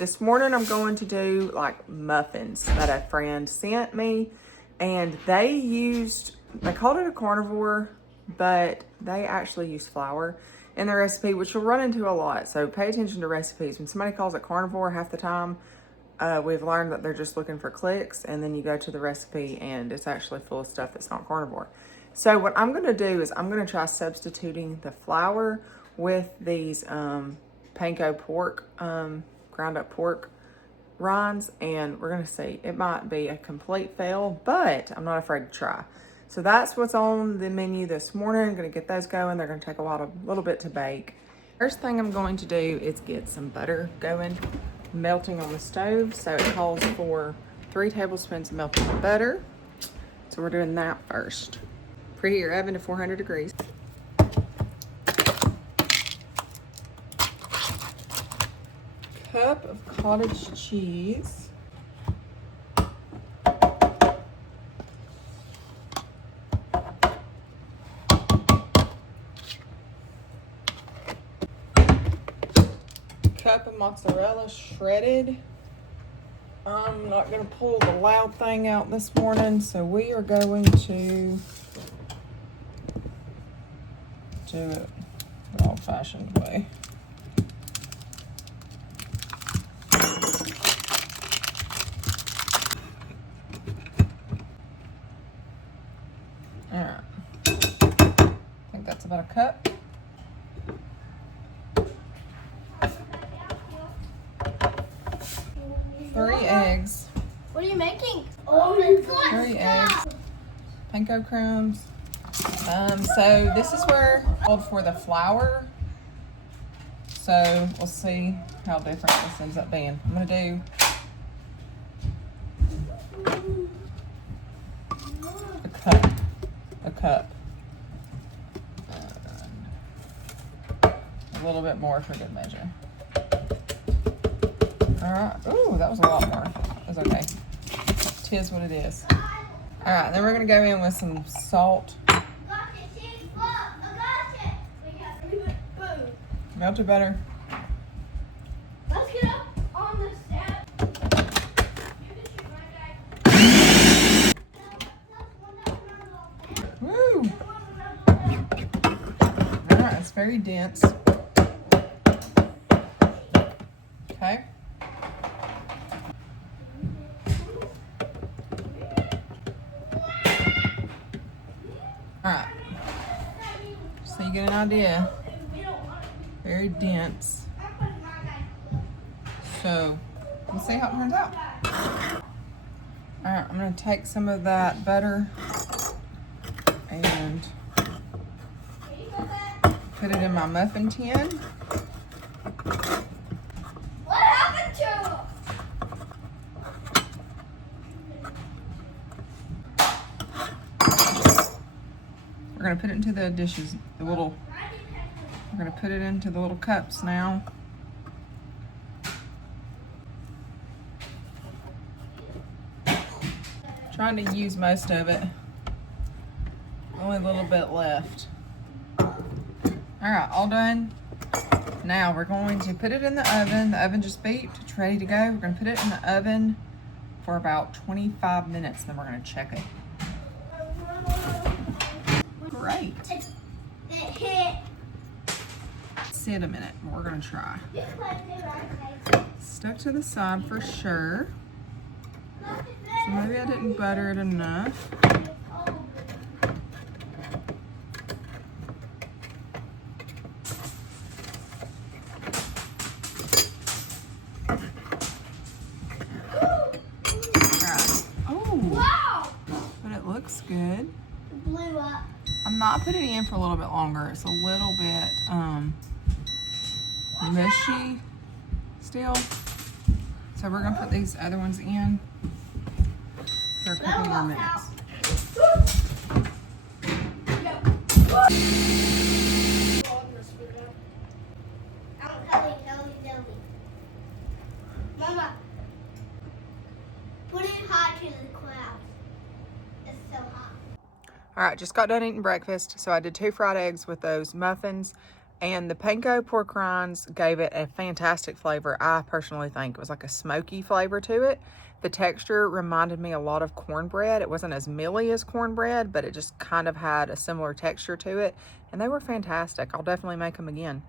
This morning I'm going to do like muffins that a friend sent me, and they called it a carnivore, but they actually use flour in the recipe, which you'll run into a lot. So pay attention to recipes. When somebody calls it carnivore, half the time we've learned that they're just looking for clicks, and then you go to the recipe and it's actually full of stuff that's not carnivore. So what I'm gonna do is I'm gonna try substituting the flour with these panko pork, ground up pork rinds, and we're gonna see. It might be a complete fail, but I'm not afraid to try. So that's what's on the menu this morning. I'm gonna get those going. They're gonna take a little bit to bake. First thing I'm going to do is get some butter going, melting on the stove. So it calls for 3 tablespoons of melted butter. So we're doing that first. Preheat your oven to 400 degrees. Cup of cottage cheese. Cup of mozzarella shredded. I'm not going to pull the loud thing out this morning, so we are going to do it the old-fashioned way. All right, I think that's about a cup. Three eggs. What are you making? Oh my God! 3 eggs. Panko crumbs. So this is where I called for the flour. So we'll see how different this ends up being. I'm gonna do a cup. A little bit more for good measure. All right. Ooh, that was a lot more. That's okay. Tis what it is. All right, then we're gonna go in with some salt. Melted butter. Let's get up on the step. Woo! All right, it's very dense. Okay. All right. So you get an idea. Very dense. So we'll see how it turns out. All right, I'm gonna take some of that butter and put it in my muffin tin. What happened to him? We're gonna put it into the dishes, we're gonna put it into the little cups now. Trying to use most of it. Only a little bit left. All right, all done. Now we're going to put it in the oven. The oven just beeped, it's ready to go. We're gonna put it in the oven for about 25 minutes, then we're gonna check it. Great. It hit. Sit a minute, we're gonna try. Stuck to the side for sure. So maybe I didn't butter it enough. Alright. Oh, Wow! but it looks good. It blew up. I might put it in for a little bit longer. It's a little bit mushy still. So we're gonna put these other ones in for a couple more minutes. Mama, put it high to the clouds. It's so hot. All right, just got done eating breakfast. So I did 2 fried eggs with those muffins. And the panko pork rinds gave it a fantastic flavor. I personally think it was like a smoky flavor to it. The texture reminded me a lot of cornbread. It wasn't as milly as cornbread, but it just kind of had a similar texture to it. And they were fantastic. I'll definitely make them again.